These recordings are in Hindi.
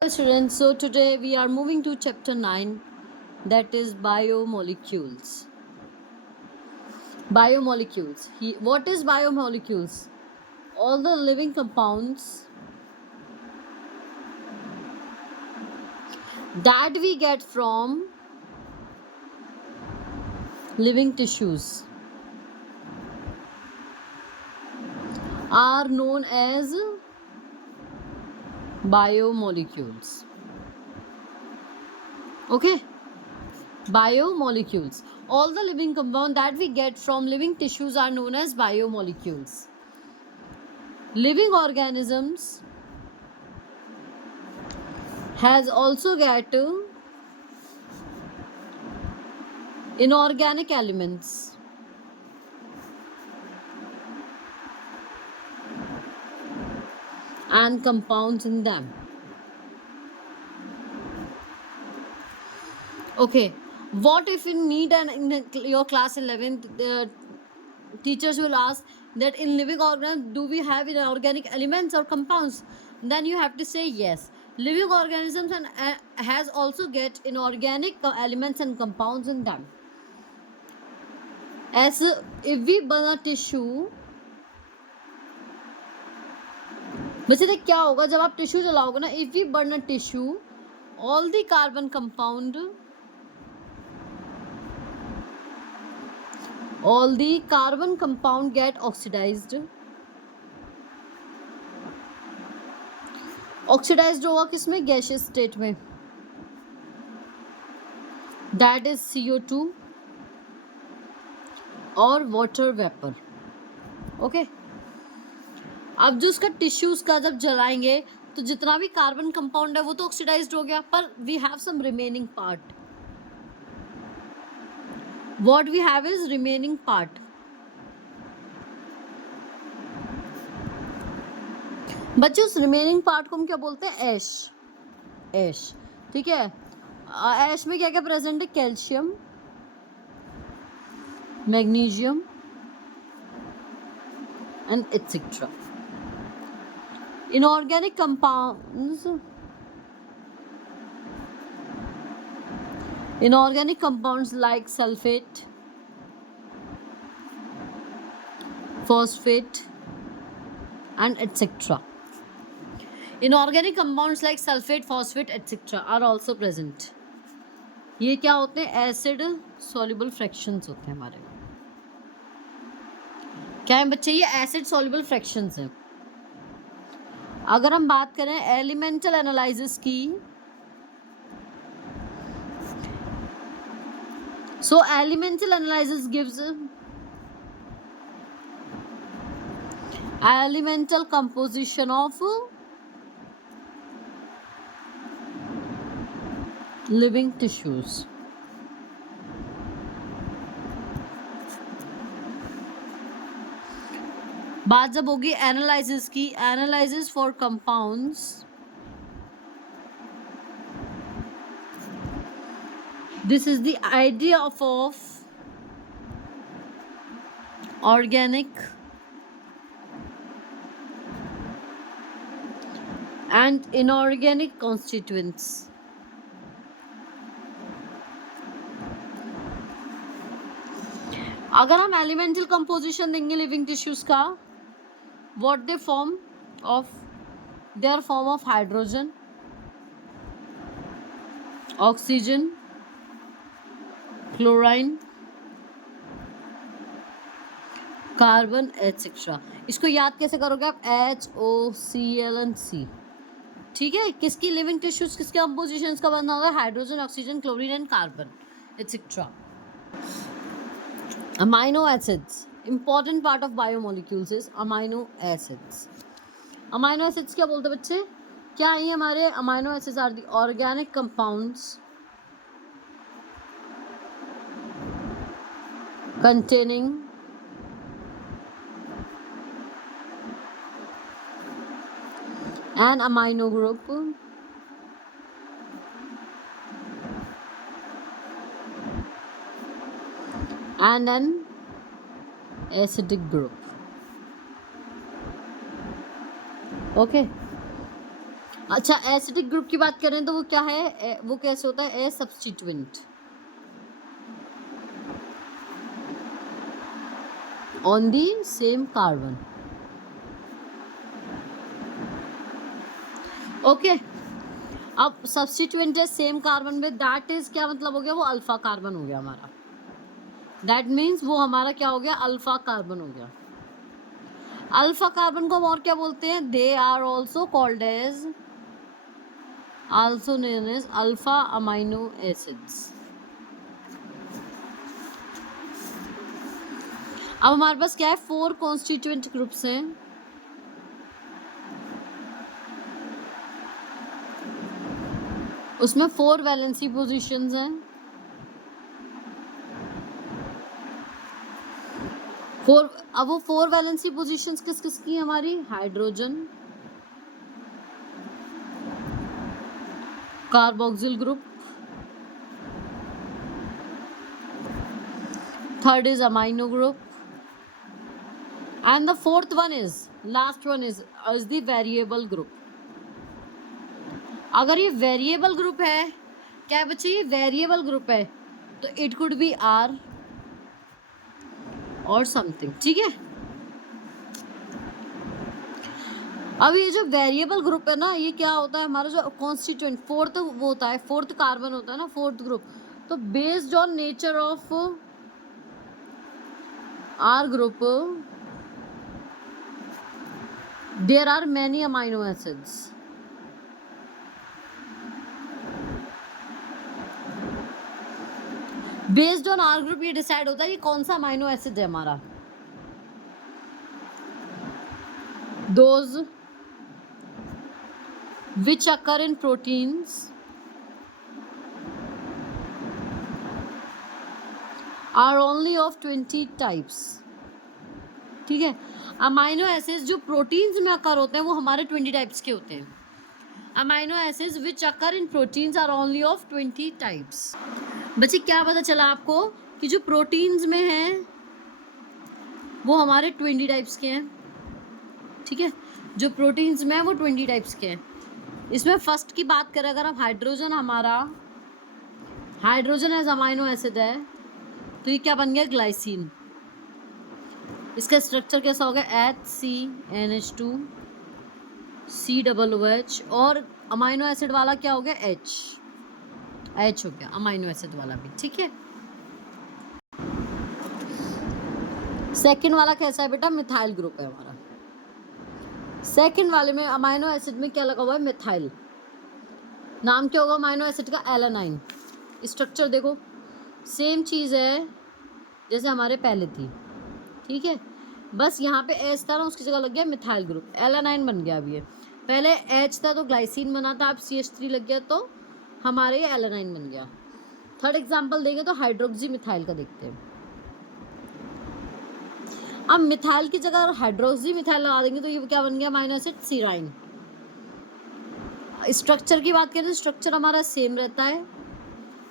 Hello students, so today we are moving to chapter 9, that is biomolecules. Biomolecules. What is biomolecules? All the living compounds that we get from living tissues are known as biomolecules. Okay? Biomolecules. All the living compounds that we get from living tissues are known as biomolecules. Living organisms has also get inorganic elements and compounds in them. Okay, what if you need in your class 11th, the teachers will ask that in living organisms do we have inorganic elements or compounds? Then you have to say yes. Living organisms has also get inorganic elements and compounds in them. As if we burn a tissue, वैसे देख क्या होगा जब आप टिश्यू जलाओगे ना, if we burn a tissue, all the carbon compound, all the carbon compound get oxidized. Oxidized होगा किसमें? गैसियस स्टेट में, दैट इज CO2 और वाटर वेपर. ओके, अब जो उसका टिश्यूज का जब जलाएंगे तो जितना भी कार्बन कंपाउंड है वो तो ऑक्सीडाइज्ड हो गया, पर we have some remaining part. What we have is remaining part. बच्चों उस रिमेनिंग पार्ट को हम क्या बोलते हैं? ऐश. ऐश, ठीक है. ऐश में क्या क्या प्रेजेंट है? Calcium, magnesium and etcetera. Inorganic compounds. Inorganic compounds like sulfate, phosphate, and etc. Inorganic compounds like sulfate, phosphate, etc. are also present. ये क्या होते हैं? एसिड सॉल्युबल फ्रैक्शंस होते हैं हमारे. क्या है बच्चे? ये एसिड सॉल्युबल फ्रैक्शंस हैं. अगर हम बात करें एलिमेंटल एनालिसिस की, so elemental analysis gives elemental composition of living tissues. बात जब होगी एनालिसिस की, analysis for compounds, this is the idea of organic and inorganic constituents. अगर हम एलिमेंटल कंपोजिशन देंगे लिविंग टिश्यूज का, what they form of, their form of hydrogen, oxygen, chlorine, carbon etcetera. इसको याद कैसे करोगे आप? HOCl and C. ठीक है, किसकी लिविंग टिश्यूज किसके कंपोजिशन का बना होगा? Hydrogen, oxygen, chlorine and carbon etcetera. Amino acids, important part of biomolecules is amino acids. Amino acids क्या बोलते हैं बच्चे? क्या ये हमारे amino acids are the organic compounds containing an amino group and an acidic group. Okay, अच्छा, एसिडिक ग्रुप की बात करें तो वो क्या है, वो कैसे होता है, a substituent on the same carbon. Okay, अब सब्स्टिट्यूएंट है सेम कार्बन में, दैट इज क्या मतलब हो गया, वो अल्फा कार्बन हो गया हमारा। दैट मीन्स वो हमारा क्या हो गया, अल्फा कार्बन हो गया। अल्फा कार्बन को हम और क्या बोलते हैं, they are also called as, also known as alpha amino acids. अब हमारे पास क्या है, 4 कॉन्स्टिट्यूएंट ग्रुप्स हैं। उसमें 4 वैलेंसी पोजीशंस हैं। 4, अब वो 4 वैलेंसी पोजीशंस किस किस की हमारी, hydrogen, carboxyl group, third is amino group, and the fourth one is, last one is the variable group। अगर ये वेरिएबल ग्रुप है, क्या है बच्चे, ये वेरिएबल ग्रुप है, तो इट कुड बी आर और समथिंग, ठीक है। अब ये जो वेरिएबल ग्रुप है ना, ये क्या होता है, हमारा जो कॉन्स्टिट्यूएंट फोर्थ वो होता है, फोर्थ कार्बन होता है ना, फोर्थ ग्रुप, तो based on nature of R group there are many amino acids. Based on R group ये डिसाइड होता है कि कौन सा अमाइनो एसिड है हमारा। Those which occur in proteins are only of 20 types। ठीक है, अमाइनो एसिड्स जो प्रोटीन्स में अकर होते हैं वो हमारे 20 टाइप्स के होते हैं। Amino acids which occur in proteins are only of 20 types. बच्चे क्या पता चला आपको कि जो प्रोटीन्स में हैं वो हमारे 20 टाइप्स के हैं, ठीक है, जो प्रोटीन्स में है वो 20 टाइप्स के हैं। इसमें फर्स्ट की बात करें अगर हम, हाइड्रोजन, हमारा हाइड्रोजन एज अमाइनो एसिड है, तो ये क्या बन गया, ग्लाइसिन। इसका स्ट्रक्चर कैसा हो गया, HCNH2 COOH, और अमाइनो एसिड वाला क्या हो गया, H हो गया अमाइनो एसिड वाला भी, ठीक है। सेकंड वाला कैसा है बेटा, मिथाइल ग्रुप है हमारा। सेकंड वाले में अमाइनो एसिड में क्या लगा हुआ है, मिथाइल। नाम क्या होगा अमाइनो एसिड का, एलानाइन। स्ट्रक्चर देखो सेम चीज़ है जैसे हमारे पहले थी, ठीक है, बस यहाँ पे एच था ना, उसकी जगह लग गया मिथाइल ग्रुप, एलानाइन बन गया अभी ये। पहले एच था तो ग्लाइसिन बना था, अब CH3 लग गया तो हमारे ये एलानाइन बन गया। थर्ड एग्जांपल देंगे तो हाइड्रोक्सी मिथाइल का देखते हैं। अब मिथाइल की जगह हाइड्रोक्सी मिथाइल लगा देंगे तो ये क्या बन गया, अमाइनो एसिड सीराइन। स्ट्रक्चर की बात करें तो स्ट्रक्चर हमारा सेम रहता है,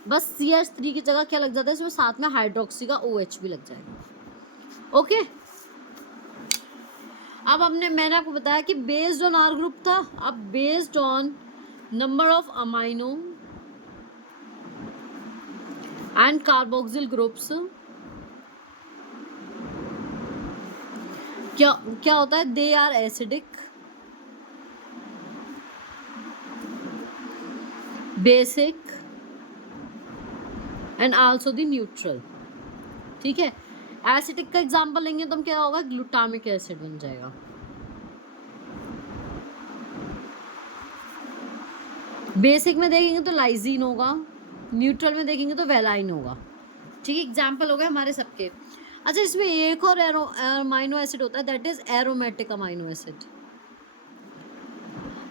बस CH3 की जगह क्या लग जाता है, इसमें साथ में हाइड्रोक्सी का OH भी लग जाएगा। ओके, अब मैंने आपको बताया कि बेस्ड ऑन आर ग्रुप था, अब based on number of amino and carboxyl groups क्या क्या होता है, they are acidic, basic and also the neutral, ठीक है। एसिडिक का एग्जांपल लेंगे तो हम क्या होगा, ग्लूटामिक एसिड बन जाएगा। बेसिक में देखेंगे तो लाइजीन होगा, न्यूट्रल में देखेंगे तो वेलाइन होगा, ठीक है। एग्जांपल हो गए हमारे सबके। अच्छा, इसमें एक और अमाइनो एसिड होता है, that is aromatic amino acid.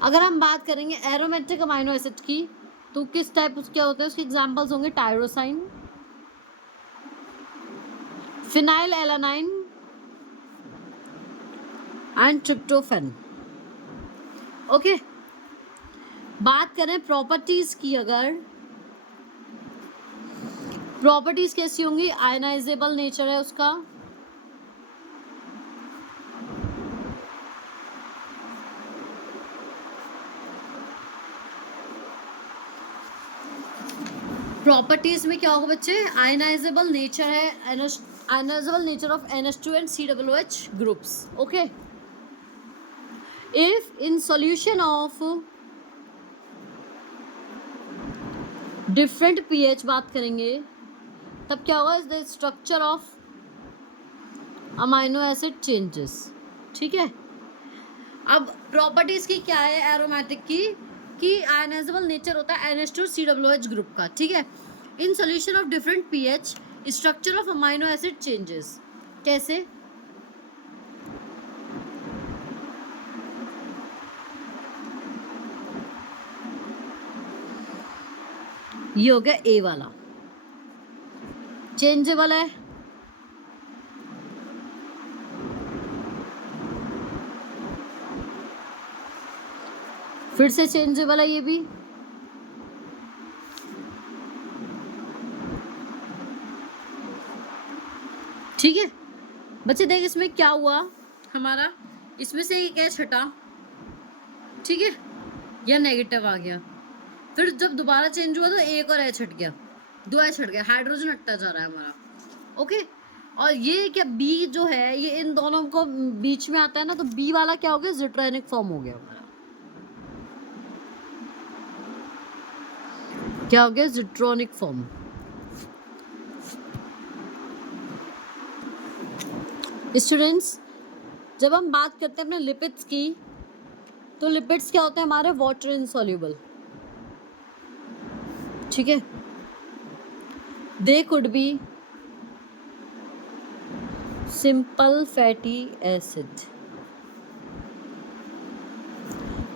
अगर हम बात करेंगे एरोमेटिक अमाइनो एसिड की तो किस टाइप क्या होते हैं, उसके एग्जांपल्स होंगे tyrosine, phenyl alanine and tryptophan. Okay, बात करें प्रॉपर्टीज की, अगर प्रॉपर्टीज कैसी होंगी, आयनाइजेबल नेचर है उसका, प्रॉपर्टीज में क्या होगा बच्चे, आयनाइजेबल नेचर है, ionizable nature of NH2 and COOH groups. Okay, if in solution of different pH बात करेंगे तब क्या होगा, is the structure of amino acid changes. ठीक है, अब प्रॉपर्टीज की क्या है एरोमेटिक की, कि आयनाइजेबल नेचर होता है NH2 COOH ग्रुप का. ठीक है, इन solution of different pH structure of amino acid changes. कैसे, ये हो गया ए वाला, चेंजेबल है. फिर से चेंजेबल है ये भी. ठीक है बच्चे, देख इसमें क्या हुआ हमारा, इसमें से एक एच हटा. ठीक है, या नेगेटिव आ गया. फिर जब दोबारा चेंज हुआ तो एक और एच हट गया, 2 एच हट गया, हाइड्रोजन हटता जा रहा है हमारा. ओके, और ये क्या बी जो है ये इन दोनों को बीच में आता है ना, तो बी वाला क्या हो गया, जिट्रोनिक फॉर्म हो गया हमारा. क्या हो गया, जिट्रोनिक फॉर्म. स्टूडेंट्स, जब हम बात करते हैं अपने लिपिड्स की, तो लिपिड्स क्या होते हैं हमारे, वाटर इनसॉल्युबल. ठीक है, they could be simple fatty acid.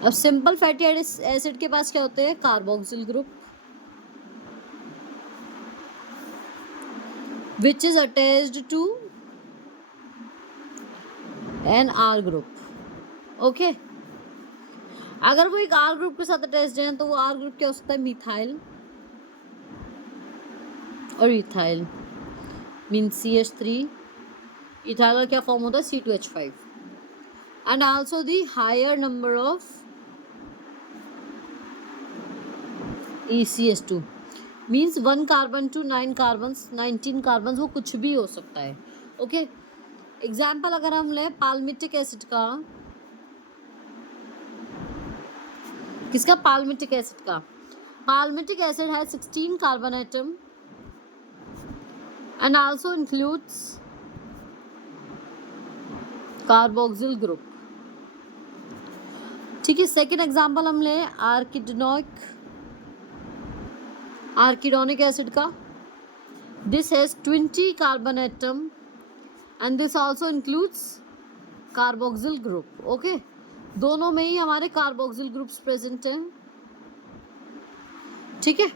अब सिंपल फैटी एसिड के पास क्या होते हैं, carboxyl group which is attached to an R group. Okay, अगर वो एक R ग्रुप के साथ अटैच्ड है तो वो R ग्रुप क्या हो सकता है, मिथाइल और इथाइल, मीन CH3. इथाइल का क्या फॉर्म होता है, C2H5. And also the higher number of ECH2 means 1 carbon to 9 carbon, 19 carbon, वो कुछ भी हो सकता है. ओके, एग्जाम्पल अगर हम लें पाल्मिटिक एसिड का, किसका, पाल्मिटिक एसिड का. पाल्मिटिक एसिड है 16 carbon atom and also includes carboxyl group. ठीक है, सेकेंड एग्जाम्पल हम लें आर्किडोनिक एसिड का. This has 20 carbon atom and this also includes carboxyl group. Okay, दोनों में ही हमारे कार्बोक्सिल ग्रुप्स प्रेजेंट हैं. ठीक है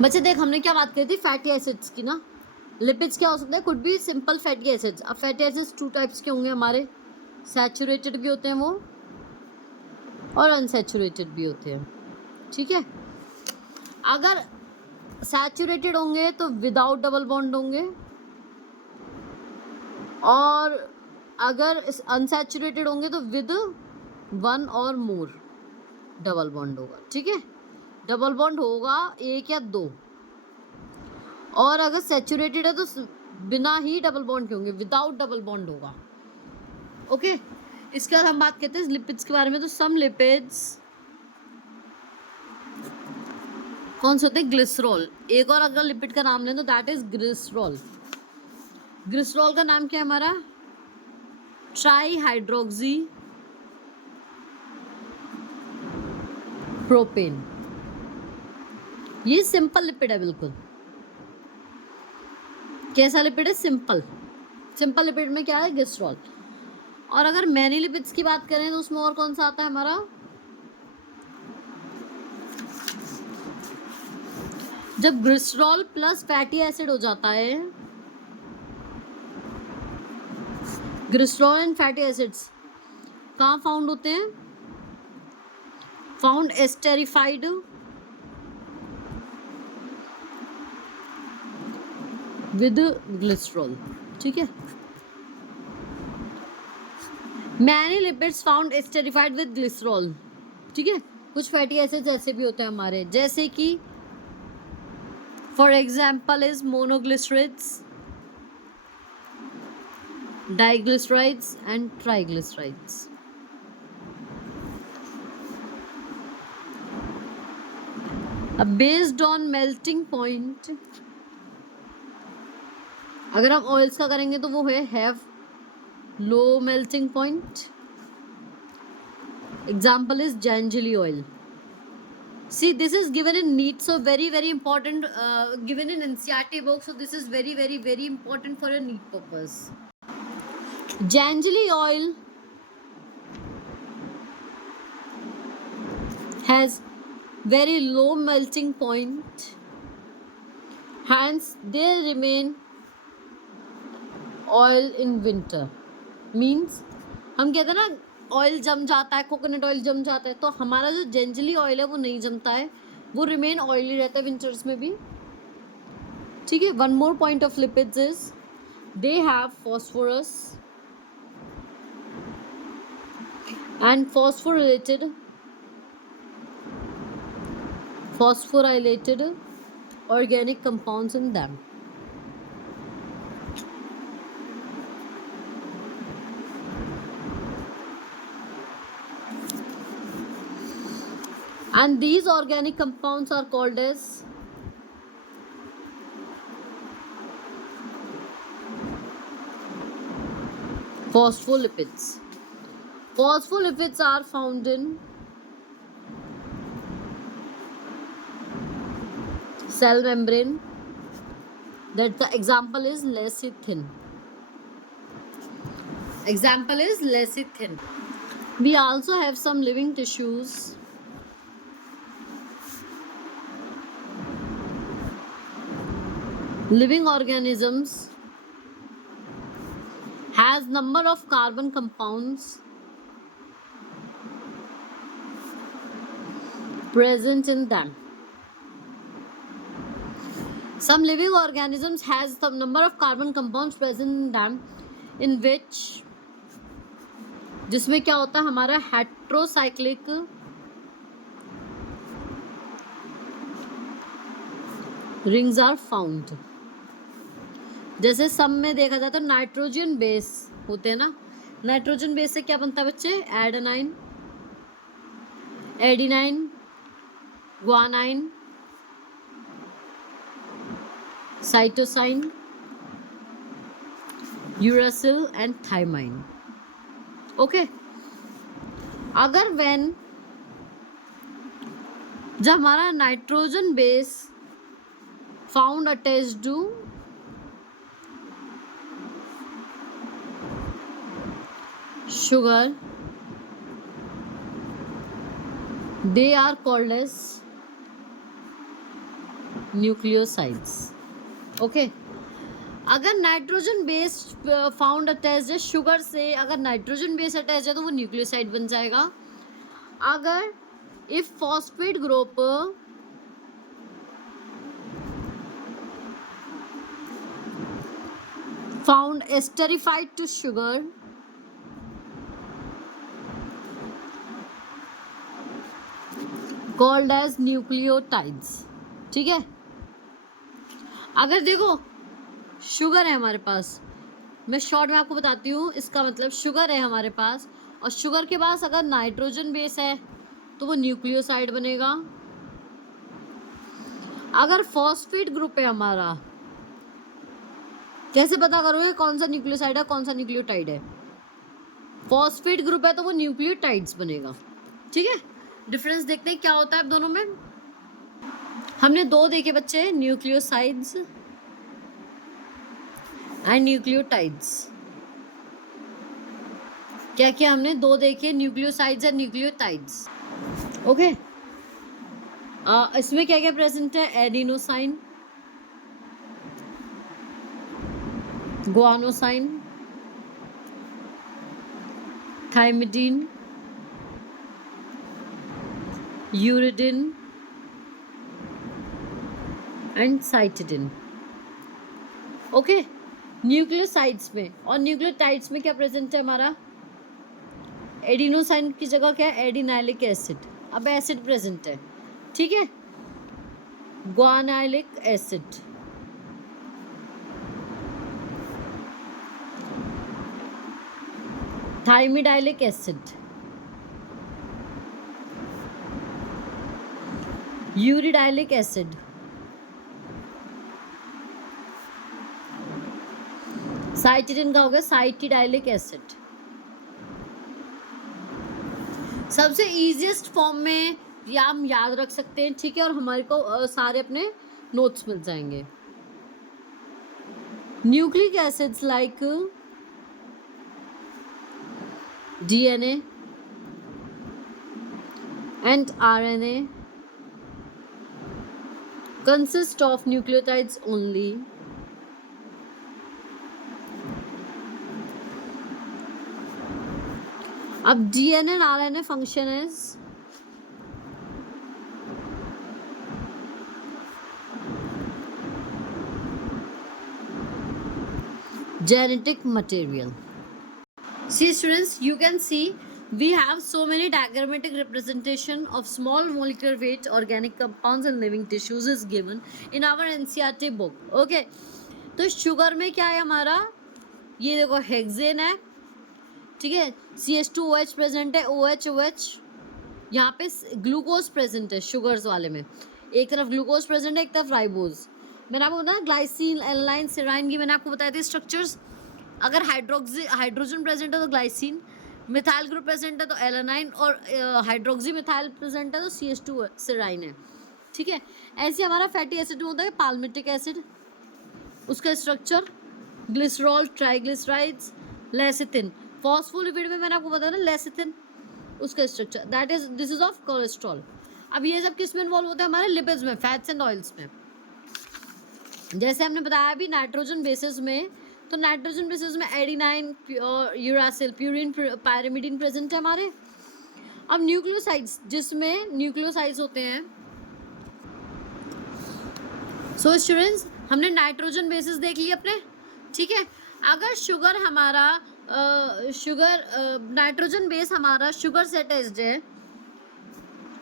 बच्चे, देख हमने क्या बात करी थी, फैटी एसिड्स की ना. लिपिड्स क्या हो सकता है, could be simple fatty acids. अब फैटी एसिड्स 2 टाइप्स के होंगे हमारे, सैचुरेटेड भी होते हैं वो और अनसैचुरेटेड भी होते हैं. ठीक है, अगर सैचुरेटेड होंगे तो विदाउट डबल बॉन्ड होंगे, और अगर अनसैचुरेटेड होंगे तो विद 1 और मोर डबल बॉन्ड होगा. ठीक है, डबल बॉन्ड होगा 1 या 2, और अगर सैचुरेटेड है तो बिना ही डबल बॉन्ड के होंगे, विदाउट डबल बॉन्ड होगा. ओके, इसके बाद हम बात करते हैं लिपिड्स के बारे में. तो सम लिपिड्स कौन से होते हैं, ग्लिसरॉल. एक और अगर लिपिड का नाम लें तो दैट इज ग्लिसरॉल. ग्लिसरॉल का नाम क्या है हमारा, ट्राई हाइड्रोक्सी प्रोपेन. ये सिंपल लिपिड है बिल्कुल. कैसा लिपिड है, सिंपल. सिंपल लिपिड में क्या है, ग्लिसरॉल. और अगर मैनी लिपिड्स की बात करें तो उसमें और कौन सा आता है हमारा, जब ग्लिसरॉल प्लस फैटी एसिड हो जाता है, ग्लिसरॉल एंड फैटी एसिड्स कहाँ फाउंड होते हैं, फाउंड एस्टेरिफाइड विद ग्लिसरॉल. ठीक है, many lipids found esterified with glycerol. ठीक है, कुछ फैटी एसिड्स ऐसे भी होते हैं हमारे, जैसे कि for example is monoglycerides, diglycerides and triglycerides. Based on melting point, अगर हम ऑयल्स का करेंगे तो वो है have low melting point. Example is gingelly oil. See, this is given in NEET, so very important, given in NCERT book, so this is very important for a NEET purpose. Jangeli oil has very low melting point, hence they remain oil in winter. Means हम कहते हैं ना ऑयल जम जाता है, कोकोनट ऑयल जम जाता है, तो हमारा जो जेंजली ऑयल है वो नहीं जमता है, वो रिमेन ऑयली रहता है विंटर्स में भी. ठीक है. One more point of lipids is they have phosphorus and phosphorylated organic compounds in them. And these organic compounds are called as phospholipids. Phospholipids are found in cell membrane. That the example is lecithin. We also have some living tissues. Living organisms has number of carbon compounds present in them. Some living organisms has some number of carbon compounds present in them, in which जिसमें क्या होता है हमारा हेट्रोसाइक्लिक रिंग्स आर फाउंड. जैसे सब में देखा जाए तो नाइट्रोजन बेस होते हैं ना. नाइट्रोजन बेस से क्या बनता है बच्चे? Adenine, adenine, guanine, cytosine, uracil and thymine. Okay. अगर व्हेन जब हमारा nitrogen base found attached to sugar, they are called as nucleosides. Okay. अगर नाइट्रोजन बेस फाउंड अटैच है शुगर से, अगर नाइट्रोजन बेस अटैच है तो वो न्यूक्लियोसाइड बन जाएगा. अगर if phosphate group found esterified to sugar, called as nucleotides. ठीक है. अगर देखो शुगर है हमारे पास, मैं शॉर्ट में आपको बताती हूँ, इसका मतलब शुगर है हमारे पास और शुगर के पास अगर नाइट्रोजन बेस है तो वो न्यूक्लियोसाइड बनेगा. अगर फॉस्फेट ग्रुप है हमारा, कैसे पता करोगे कौन सा न्यूक्लियोसाइड है कौन सा न्यूक्लियोटाइड है? फॉस्फेट ग्रुप है तो वो न्यूक्लियोटाइड्स बनेगा. ठीक है. डिफरेंस देखते हैं क्या होता है अब दोनों में. हमने दो देखे बच्चे, न्यूक्लियोसाइड्स एंड न्यूक्लियोटाइड्स. क्या क्या हमने दो देखे, न्यूक्लियोसाइड्स एंड न्यूक्लियोटाइड्स. ओके. इसमें क्या क्या प्रेजेंट है? Adenosine, guanosine, thymidine, uridine and cytidine. Okay. Nucleosides में और न्यूक्लियोटाइड्स में क्या प्रेजेंट है हमारा? एडिनोसाइन की जगह क्या है? Adenylic acid. अब एसिड प्रेजेंट है, ठीक है, ग्वानाइलिक acid, thymidylic acid, यूरिडाइलिक acid, cytidine का हो गया साइटिडाइलिक एसिड। सबसे इजीएस्ट फॉर्म में या हम याद रख सकते हैं, ठीक है, और हमारे को सारे अपने नोट्स मिल जाएंगे। Nucleic acids like DNA and RNA consist of nucleotides only. अब DNA and RNA function is genetic material. See students, you can see we have so many diagrammatic representation of small molecular weight organic compounds and living tissues is given in our NCERT book. Okay, तो शुगर में क्या है हमारा, ये देखो हेक्सेन है, ठीक है, CH2OH प्रेजेंट है, OH यहाँ पे ग्लूकोज प्रेजेंट है शुगर्स वाले में, एक तरफ ग्लूकोज प्रेजेंट है, एक तरफ राइबोज। मैंने आपको बताया ग्लाइसिन, एलानाइन, सेराइन की मैंने आपको बताया थी स्ट्रक्चर्स। अगर हाइड्रोजन प्रेजेंट है तो ग्लाइसिन, मिथाइल ग्रुप प्रेजेंट है तो एलानाइन, और हाइड्रोक्सी मिथाइल प्रेजेंट है तो CH2 सेराइन है, ठीक है। ऐसे हमारा फैटी एसिड होता है पाल्मिटिक एसिड, उसका structure glycerol, triglycerides, lecithin. Phospholipid में मैंने आपको बताया ना लेसिथिन, उसका structure that is this is of cholesterol. अब ये सब किस में इन्वॉल्व होता है, हमारे लिपिड्स में, फैट्स एंड ऑयल्स में। जैसे हमने बताया अभी नाइट्रोजन बेसिस में, तो नाइट्रोजन बेसिस में adenine, uracil, purine, pyrimidine present है हमारे। अब न्यूक्लियोसाइड्स, जिसमें न्यूक्लियोसाइड्स होते हैं, सो स्टूडेंट्स हमने नाइट्रोजन बेसिस देख लिया अपने, ठीक है। अगर शुगर हमारा नाइट्रोजन बेस हमारा शुगर से अटैच्ड है,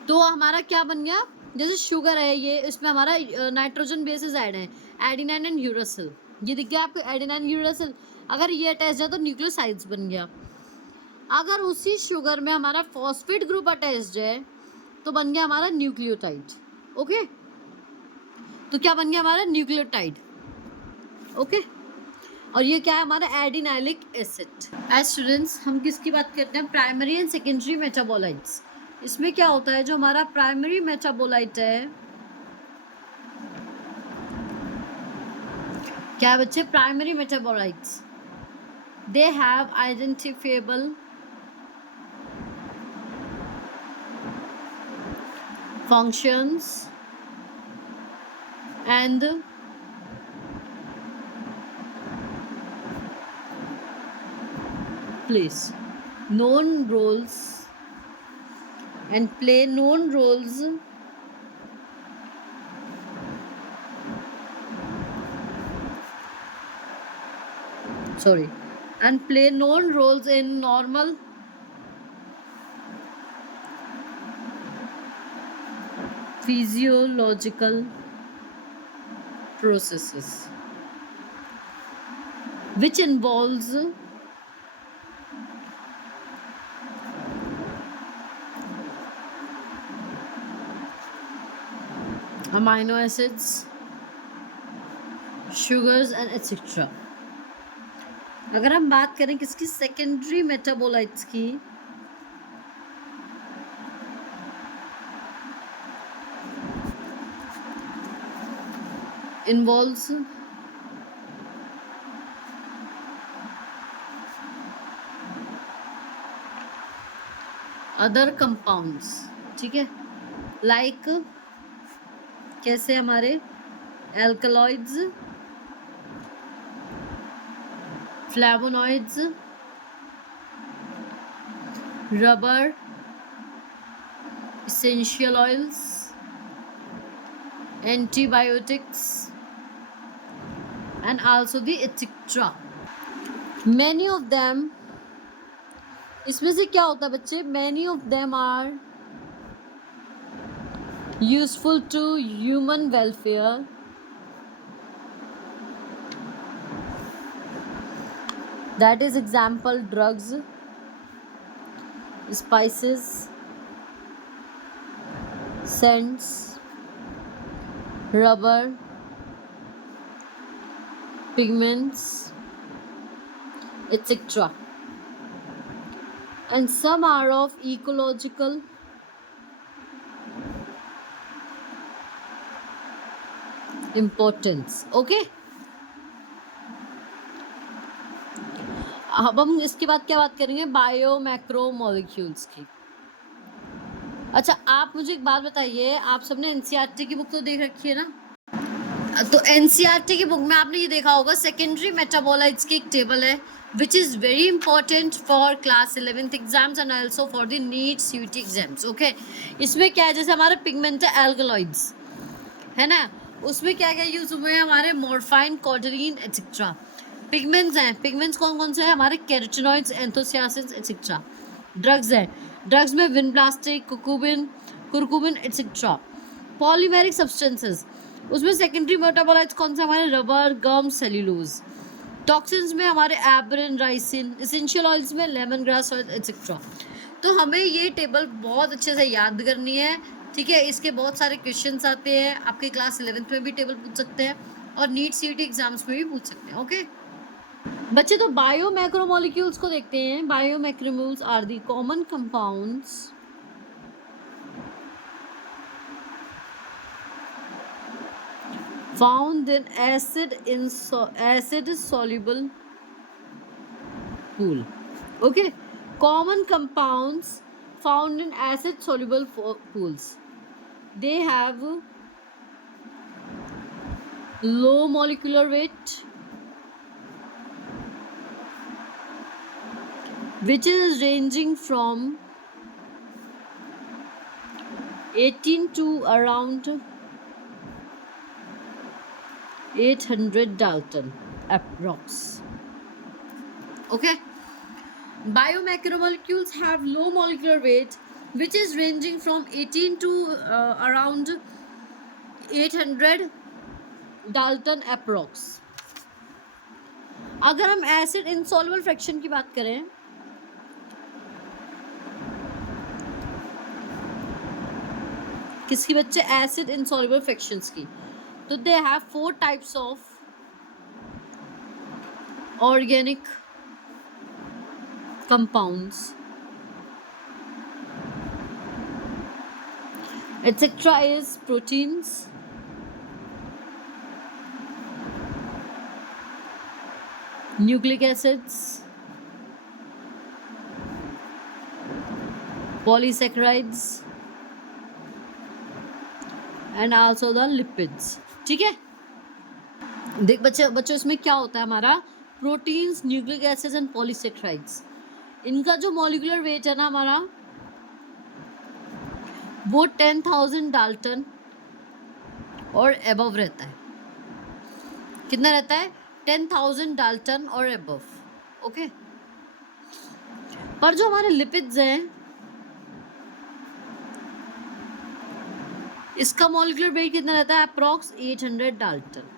तो हमारा क्या बन गया, जैसे शुगर है ये, इसमें हमारा नाइट्रोजन बेसिस ऐड है, एडिनाइन एंड यूरासिल, ये दिख गया आपको एडिनाइन यूरासिल। अगर ये अटैच है तो न्यूक्लियोसाइड्स बन गया। अगर उसी शुगर में हमारा फॉस्फेट ग्रुप अटैच्ड है तो बन गया हमारा न्यूक्लियोटाइड, ओके। तो क्या बन गया हमारा न्यूक्लियोटाइड, ओके। और ये क्या है हमारा एडिनाइलिक एसिड। एज स्टूडेंट्स हम किसकी बात करते हैं, प्राइमरी एंड सेकेंडरी मेटाबोलाइट्स। इसमें क्या होता है, जो हमारा प्राइमरी मेटाबोलाइट है, क्या है बच्चे, primary metabolites, they have identifiable functions and plays known roles and play known roles and play known roles in normal physiological processes which involves amino acids, sugars and etc. अगर हम बात करें किसकी, सेकेंडरी मेटाबोलाइट्स की, involves other compounds, ठीक है, लाइक कैसे हमारे alkaloids, flavonoids, rubber, essential oils, antibiotics and also the etc. Many of them, इसमें से क्या होता है बच्चे, many of them are useful to human welfare, that is example drugs, spices, scents, rubber, pigments, etc. And some are of ecological importance. Okay, अब हम इसके बाद क्या बात करेंगे, बायो मैक्रो मॉलिक्यूल्स की। अच्छा, आप मुझे एक बात बताइए, आप सबने एनसीईआरटी की बुक तो देख रखी है ना? तो एनसीईआरटी की बुक में आपने ये देखा होगा सेकेंडरी मेटाबोलाइट्स की एक टेबल है which is very important for class 11th exams and also for the NEET CUET exams. Okay, इसमें क्या है, जैसे हमारा पिगमेंट है एल्गलॉइड्स, है ना, उसमें क्या क्या यूज हुए हैं, हमारे मोर्फाइन, कॉडरीन एटसेट्रा। पिगमेंट्स हैं, पिगमेंट्स कौन कौन से हैं, हमारे कैरोटिनॉइड्स, एंथोसियासिन्स एटसेट्रा। ड्रग्स हैं, ड्रग्स में विनब्लास्टिक, कुरकुबिन एटसेट्रा। पॉलीमेरिक सब्सटेंसेस, उसमें सेकेंडरी मेटाबोलाइट्स कौन से, हमारे रबर, गम, सेल्यूलोज। टॉक्सिन्स में हमारे एब्रिन, राइसिन। एसेंशियल ऑयल्स में लेमन ग्रास ऑयल एटसेट्रा। तो हमें ये टेबल बहुत अच्छे से याद करनी है, ठीक है। इसके बहुत सारे क्वेश्चंस आते हैं, आपके क्लास 11th में भी टेबल पूछ सकते हैं और नीट सीईटी एग्जाम्स में भी पूछ सकते हैं। ओके बच्चे, तो बायो मैक्रोमोलिक्यूल्स को देखते हैं। Bio macromoles are the common compounds found in acid soluble pool. Okay, common compounds found in acid soluble pools. They have low molecular weight, which is ranging from 18 to around 800 Dalton approx. Okay, biomacromolecules have low molecular weight which is ranging from 18 to around 800 Dalton approx. अगर हम एसिड इनसॉल्युबल फ्रैक्शन की बात करें, किसकी बच्चे, एसिड इनसॉल्युबल फ्रैक्शंस की, तो they have 4 types of organic compounds etc. is proteins, nucleic acids, polysaccharides and also the lipids. ठीक है, देख बच्चों इसमें क्या होता है, हमारा proteins, nucleic acids and polysaccharides, इनका जो मॉलिक्यूलर वेट है ना हमारा, वो 10,000 डाल्टन और एबव रहता है। कितना रहता है, 10,000 डाल्टन और एबव। ओके, पर जो हमारे लिपिड्स हैं, इसका मॉलिक्यूलर वेट कितना रहता है, अप्रॉक्स 800 डाल्टन।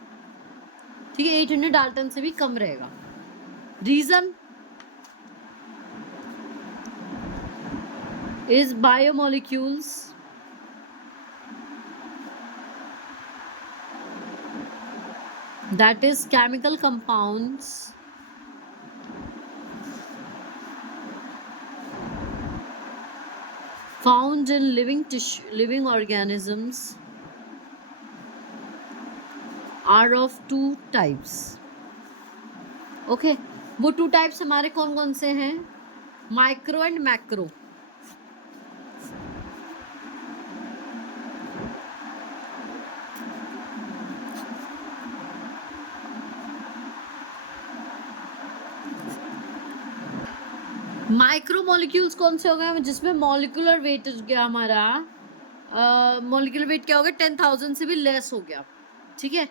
ठीक है, 800 डाल्टन से भी कम रहेगा। Reason is biomolecules that is chemical compounds found in living organisms are of 2 types. Okay, वो 2 टाइप्स हमारे कौन कौन से हैं, micro and macro. Micro molecules कौन से हो गए, जिसमें मॉलिक्यूलर वेट गया हमारा, मॉलिक्यूलर वेट क्या हो गया, 10,000 से भी लेस हो गया। ठीक है,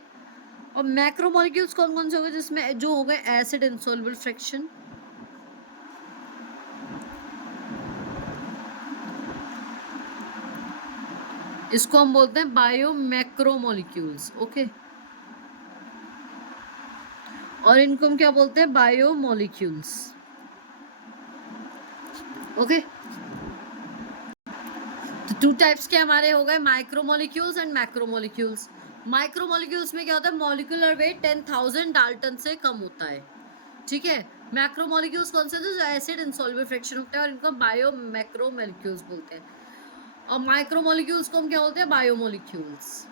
और मैक्रो मॉलिक्यूल्स कौन कौन से हो गए, जिसमें जो हो गए एसिड इनसॉल्युबल फ्रैक्शन, इसको हम बोलते हैं बायो मैक्रोमोलिक्यूल्स, ओके। और इनको हम क्या बोलते हैं? Bio molecules, okay. तो टू टाइप्स के हमारे हो गए, माइक्रोमोलिक्यूल्स एंड मैक्रोमोलिक्यूल्स। माइक्रोमोलिक्यूल्स में क्या होता है? मॉलिक्यूलर वेट 10,000 डाल्टन से कम होता है, ठीक है। मैक्रोमोलिक्यूल्स कौन से? जो एसिड इनसॉल्युबल फ्रैक्शन होता है, और इनको बायो मैक्रोमोलिक्यूल्स बोलते हैं। और माइक्रोमोलिक्यूल्स को हम क्या बोलते हैं? बायोमोलिक्यूल्स।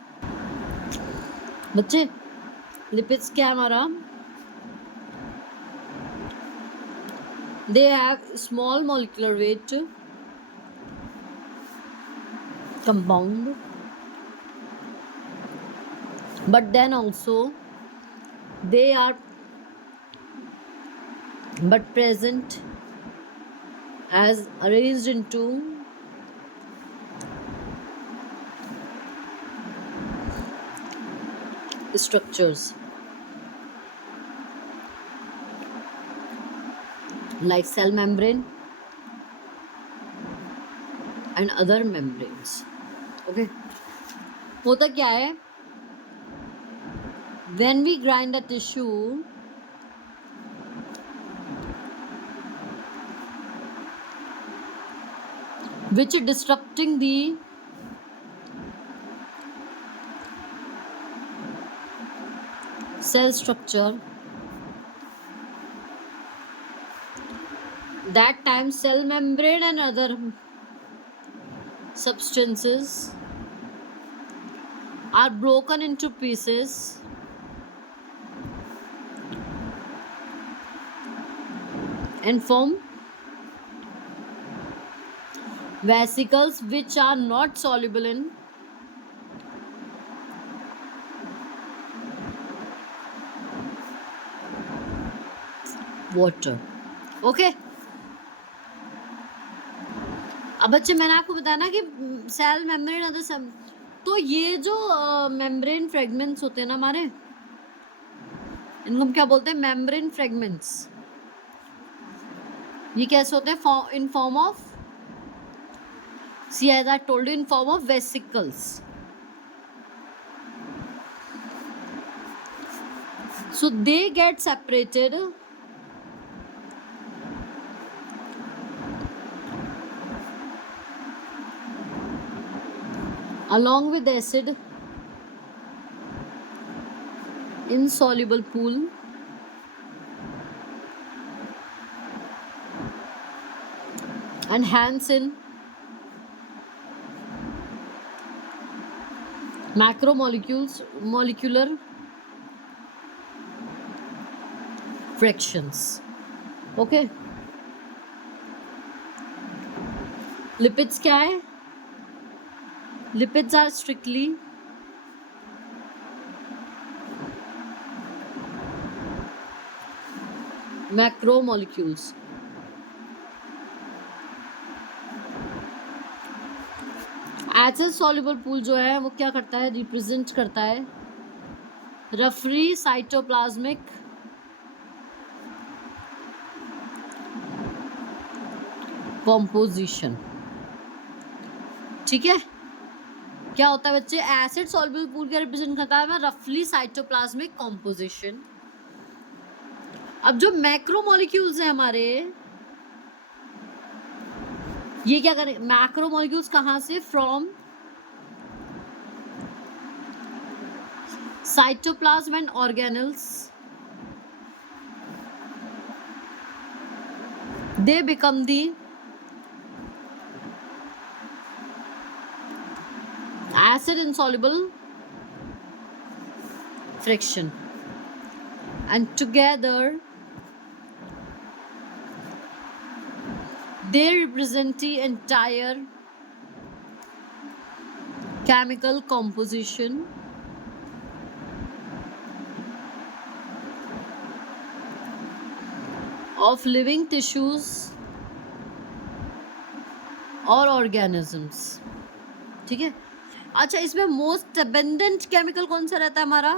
बच्चे, लिपिड्स क्या हमारा? They have small molecular weight compound, but then also they are but present as arranged into structures like cell membrane and other membranes, okay। होता क्या है? when we grind a tissue, which disrupting the cell structure, that time cell membrane and other substances are broken into pieces and form vesicles which are not soluble in water, okay। अब बच्चे, मैंने आपको बताया ना कि सेल मेम्ब्रेन अदर सब, तो ये जो मेम्ब्रेन फ्रेगमेंट्स होते हैं ना हमारे, इनको हम क्या बोलते हैं? Membrane fragments. ये कैसे होते हैं? In form of, see as I told you, in form of vesicles. So they get separated along with acid insoluble pool and hence in molecular fractions, okay। Lipids क्या है? Lipids are strictly macromolecules. Acid soluble pool जो है वो क्या करता है? रिप्रेजेंट करता है रफरी साइटोप्लाज्मिक कॉम्पोजिशन, ठीक है। क्या होता है बच्चे? एसिड सॉल्युबल पूल क्या रिप्रेजेंट करता है? रफली साइटोप्लाज्मिक कॉम्पोजिशन। अब जो मैक्रोमोलिक्यूल्स हैं हमारे, ये क्या करें? मैक्रोमोलिक्यूल्स कहाँ से? From cytoplasm and organelles, they become the acid insoluble friction, and together they represent the entire chemical composition of living tissues और organisms, ठीक है। अच्छा, इसमें मोस्ट अबेंडेंट केमिकल कौन सा रहता है हमारा?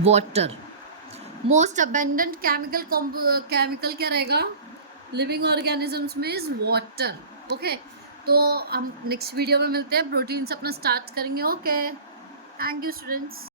वाटर। मोस्ट अबेंडेंट केमिकल क्या रहेगा लिविंग ऑर्गेनिजम्स में इज वाटर। ओके, तो हम नेक्स्ट वीडियो में मिलते हैं, प्रोटीन से अपना स्टार्ट करेंगे। Okay, thank you students.